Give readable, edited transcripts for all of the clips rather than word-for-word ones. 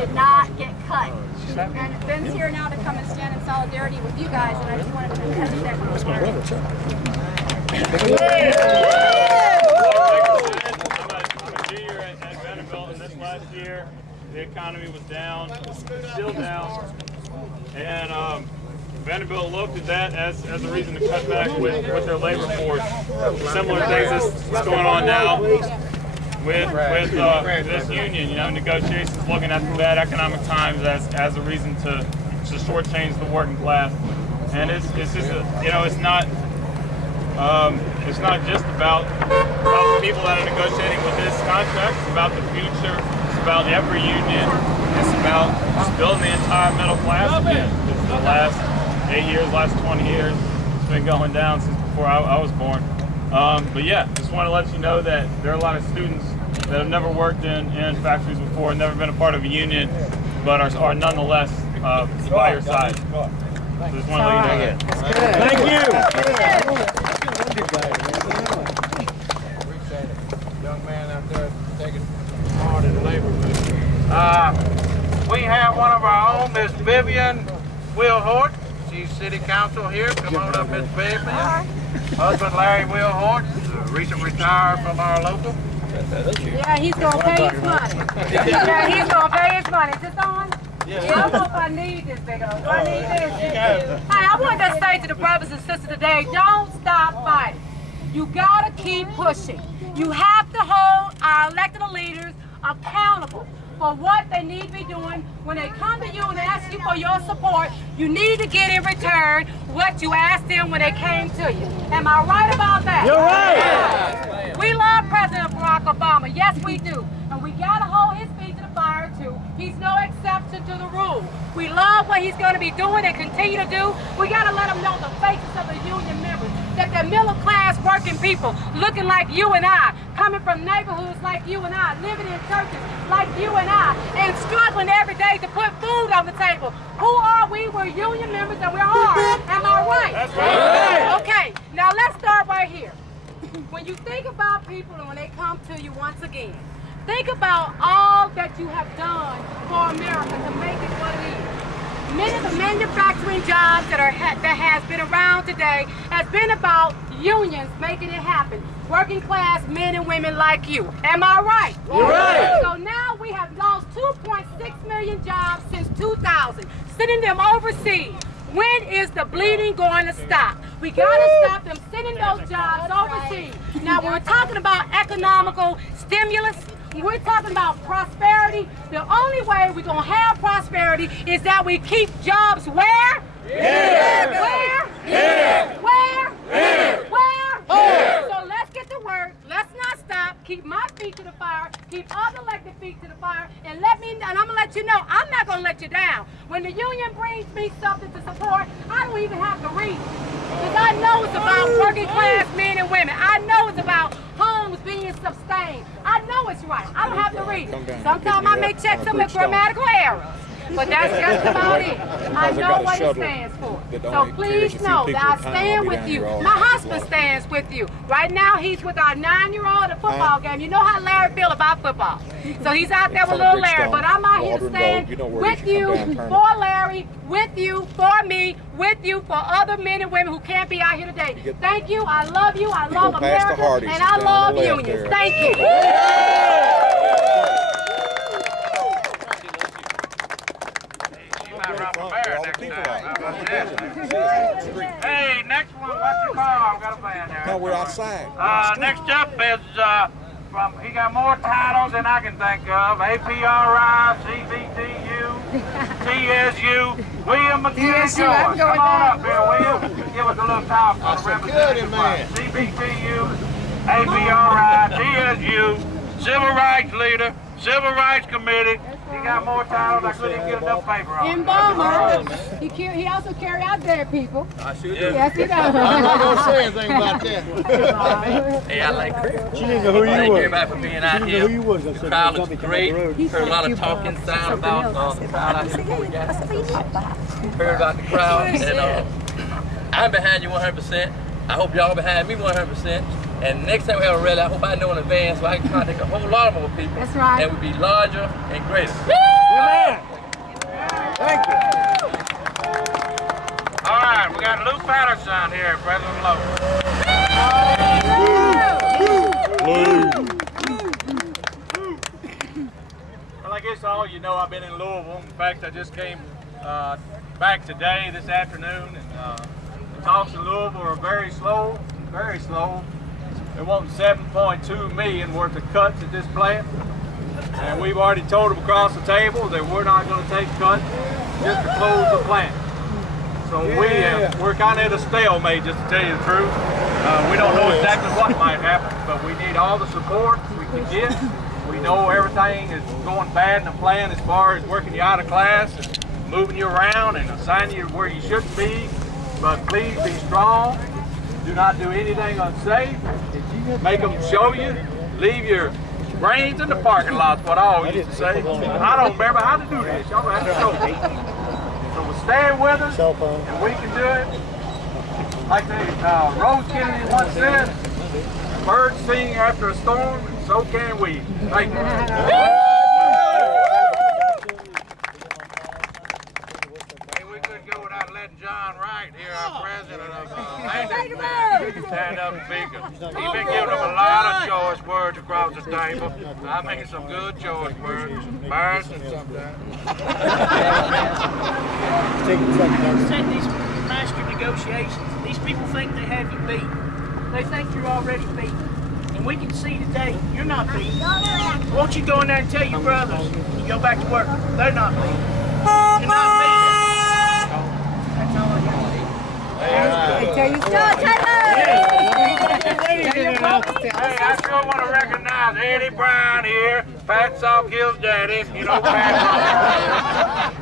did not get cut. And Ben's here now to come and stand in solidarity with you guys, and I just wanted to catch that real I'm a junior at Vanderbilt, and this last year, the economy was down, still down, and Vanderbilt looked at that as a reason to cut back with their labor force. Similar things that's going on now with this union, you know, negotiations looking at the bad economic times as a reason to shortchange the working class. And it's just you know, it's not just about the people that are negotiating with this contract. It's about the future. It's about every union. It's about just building the entire middle class again. It's the last 8 years, last 20 years, it's been going down since before I was born. But yeah, just want to let you know that there are a lot of students that have never worked in factories before, never been a part of a union, but are nonetheless by your side. So just want to let you know that. Thank you. Young man out there taking part in the labor movement. We have one of our own, Miss Vivian Wilhort. She's city council here. Come on up, Miss Vivian. Husband Larry Wilhort, recently retired from our local. Yeah, he's going to pay his money. Yeah, he's going to pay his money. Is this on? Yeah, I don't know if I need this big old. Do I need this? Hey, I wanted to say to the brothers and sisters today, don't stop fighting. You got to keep pushing. You have to hold our elected leaders accountable for what they need to be doing. When they come to you and ask you for your support, you need to get in return what you asked them when they came to you. Am I right about that? You're right. Yeah. We love President Barack Obama. Yes, we do. And we got to hold his feet to the fire, too. He's no exception to the rule. We love what he's going to be doing and continue to do. We got to let him know the faces of the union members, that the middle-class working people looking like you and I, coming from neighborhoods like you and I, living in churches like you and I, and struggling every day to put food on the table. Who are we? We're union members and we're hard. Am I right? That's right. Okay, now let's start right here. When you think about people and when they come to you once again, think about all that you have done for America to make it what it is. Many of the manufacturing jobs that has been around today has been about unions making it happen. Working class men and women like you. Am I right? You're right. So now we have lost 2.6 million jobs since 2000, sending them overseas. When is the bleeding going to stop? We got to stop them sending those jobs overseas. Now, when we're talking about economical stimulus, when we're talking about prosperity, the only way we're going to have prosperity is that we keep jobs where? Here. Where? Here. Where? Here. Where? Here. So let's get to work. Let's not stop. Keep my feet to the fire. Keep other elected feet to the fire. And I'm going to let you know, I'm not going to let you down. When the union brings me something to support, I don't even have to read it. Because I know it's about working class men and women. I know it's about homes being sustained. I know it's right. I don't have to read it. Sometimes I may check some grammatical errors. But that's just about it. I know what it stands for. So please know that I stand with you. My husband stands with you. Right now, he's with our 9-year-old at a football game. You know how Larry feels about football. So he's out there with little Larry. But I'm out here to stand with you, for Larry, with you, for me, with you, for other men and women who can't be out here today. Thank you. I love you. I love America. And I love unions. Thank you. Hey, next one, what's your call? I've got a band there. No, we're outside. Next up is he got more titles than I can think of. APRI, CBTU, TSU, William McKinney. Come on up here, William. Give us a little talk on the representative. CBTU, APRI, TSU, Civil Rights Leader, Civil Rights Committee. He got more titles, I couldn't even get enough paper on. Embalmer. He also carry out dead people. I sure do. Yes, he does. I'm not going to say anything about that. Hey, I like Chris. She didn't know who you Thank was. everybody for being out here. Who you was. The crowd looks great. Heard a lot of talking sound about the crowd out here before we got here. Heard about the crowd, and I'm behind you 100%. I hope y'all behind me 100%. And next time we have a rally, I hope I know in advance so I can contact a whole lot more people. That's right. And we'll be larger and greater. Amen. Patterson here, President Local. Well, I guess all you know, I've been in Louisville. In fact, I just came back today, this afternoon, and the talks in Louisville are very slow, very slow. They're wanting $7.2 million worth of cuts at this plant, and we've already told them across the table that we're not going to take cuts just to close the plant. So we're kind of at a stalemate, just to tell you the truth. We don't know exactly what might happen, but we need all the support we can get. We know everything is going bad in the plant as far as working you out of class, and moving you around and assigning you where you shouldn't be. But please be strong. Do not do anything unsafe. Make them show you. Leave your brains in the parking lot, what I always used to say. I don't remember how to do this. Y'all have to show me. So we're staying with us, and we can do it. Like Rose Kennedy once said, birds sing after a storm, and so can we. Thank you. John Wright here, our president of maintenance, stand up and speak. He's been giving them a lot of choice words across the table. I mean, some good choice words, embarrassing sometimes. Said these master negotiations. These people think they have you beat. They think you're already beat. And we can see today you're not beat. Won't you go in there and tell your brothers you go back to work? They're not beat. You're not beat. Hey, I sure want to recognize Eddie Brown here, Pat Sawkill's daddy, you know Pat.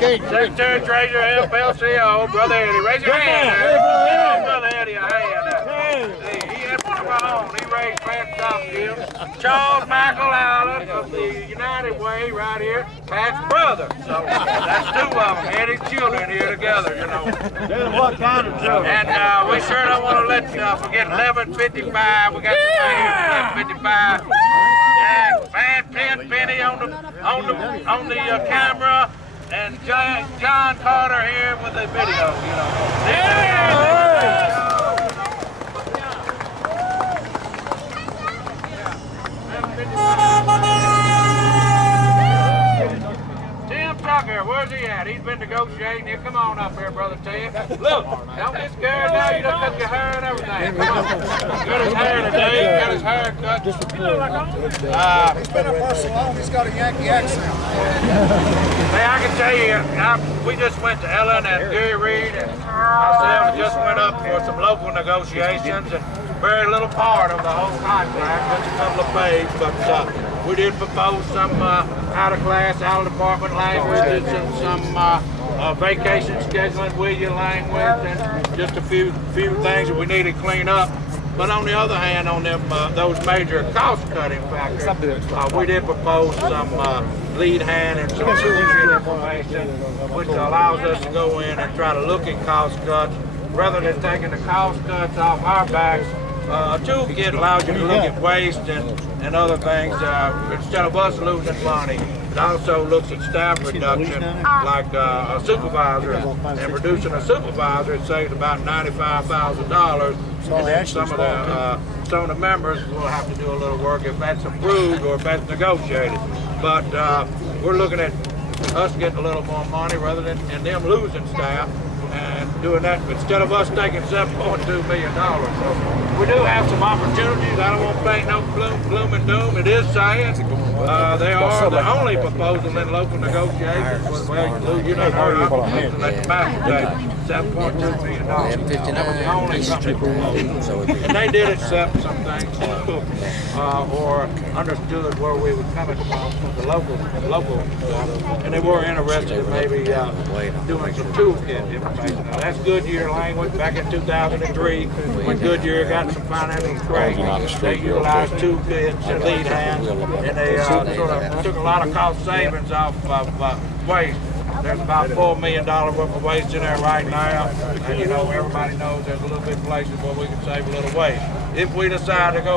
Secretary Treasurer, FLCO, Brother Eddie. Raise your hand. Give Brother Eddie a hand. He had one of our own. He raised Pat Sawkill. Charles Michael Allen of the United Way right here, Pat's brother. So that's two of them, Eddie's children here together, you know. What kind of children? And we sure don't want to let forget 11:55. We got some here 11:55. Van Penny on the camera, and John Carter here with the video. You know. Tim Tucker, where's he at? He's been negotiating here. Come on up here, Brother Tim. Look, don't get scared now. You done took your hair and everything. Come on. Got his hair today. Got his hair cut. He's been up there so long, he's got a Yankee accent. Hey, I can tell you, we just went to Ellen and Gary Reed and myself just went up for some local negotiations, and very little part of the whole contract, just a couple of pages, but we did propose some out-of-class, out-of-department languages and some vacation scheduling with you language and just a few things that we need to clean up. But on the other hand, on them those major cost-cutting factors, we did propose some lead hand and some solution information, which allows us to go in and try to look at cost cuts rather than taking the cost cuts off our backs. A toolkit allows you to look at waste and other things instead of us losing money. It also looks at staff reduction, like a supervisor, and reducing a supervisor, it saves about $95,000. And then some of the members will have to do a little work if that's approved or if that's negotiated. But we're looking at us getting a little more money rather than and them losing staff and doing that instead of us taking $7.2 million. So we do have some opportunities. I don't want to paint no gloom and doom. It is sad. They are the only proposal in local negotiations. Well, you're not heard of proposal at the master table. $7.2 million. That was the only proposal. And they did accept some things or understood where we were coming from the local stuff. And they were interested in maybe doing some toolkit information. Now, that's Goodyear language. Back in 2003, when Goodyear got some financial strength, they utilized toolkits and lead hands, and they sort of took a lot of cost savings off of waste. There's about $4 million worth of waste in there right now, and you know everybody knows there's a little bit of places where we can save a little waste if we decide to go.